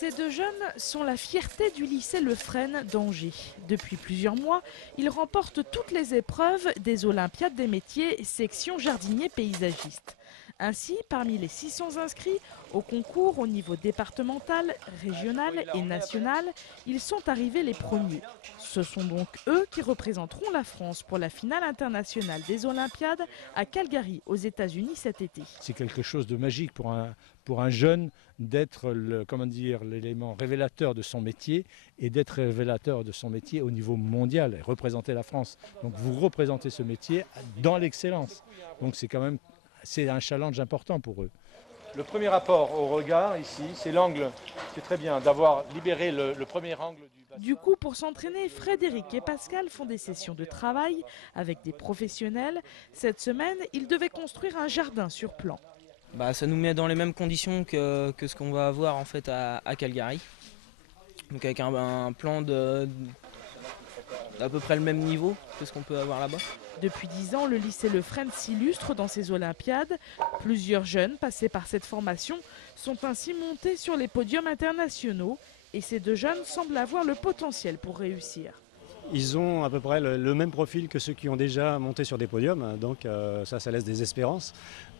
Ces deux jeunes sont la fierté du lycée Le Fresne d'Angers. Depuis plusieurs mois, ils remportent toutes les épreuves des Olympiades des métiers section jardinier paysagiste. Ainsi, parmi les 600 inscrits au concours au niveau départemental, régional et national, ils sont arrivés les premiers. Ce sont donc eux qui représenteront la France pour la finale internationale des Olympiades à Calgary, aux États-Unis cet été. C'est quelque chose de magique pour un jeune d'être l'élément révélateur de son métier et d'être révélateur de son métier au niveau mondial et représenter la France. Donc vous représentez ce métier dans l'excellence. Donc c'est un challenge important pour eux. Le premier rapport au regard ici, c'est l'angle, c'est très bien d'avoir libéré le premier angle du bassin. Du coup, pour s'entraîner, Frédéric et Pascal font des sessions de travail avec des professionnels. Cette semaine, ils devaient construire un jardin sur plan. Ça nous met dans les mêmes conditions que ce qu'on va avoir en fait à Calgary. Donc avec un plan d'à peu près le même niveau que ce qu'on peut avoir là-bas. Depuis 10 ans, le lycée Le Fresne s'illustre dans ces Olympiades. Plusieurs jeunes passés par cette formation sont ainsi montés sur les podiums internationaux. Et ces deux jeunes semblent avoir le potentiel pour réussir. Ils ont à peu près le même profil que ceux qui ont déjà monté sur des podiums, donc ça laisse des espérances.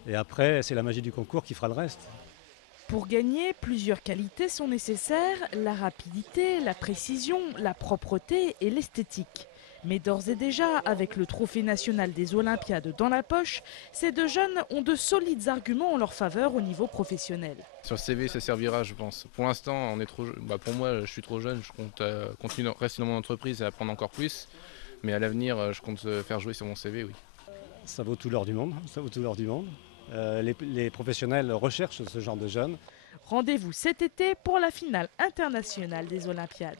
Et après, c'est la magie du concours qui fera le reste. Pour gagner, plusieurs qualités sont nécessaires, la rapidité, la précision, la propreté et l'esthétique. Mais d'ores et déjà, avec le trophée national des Olympiades dans la poche, ces deux jeunes ont de solides arguments en leur faveur au niveau professionnel. Sur le CV, ça servira, je pense. Pour l'instant, pour moi, je suis trop jeune, je compte continuer, rester dans mon entreprise et apprendre encore plus. Mais à l'avenir, je compte faire jouer sur mon CV, oui. Ça vaut tout l'or du monde, ça vaut tout l'or du monde. Les professionnels recherchent ce genre de jeunes. Rendez-vous cet été pour la finale internationale des Olympiades.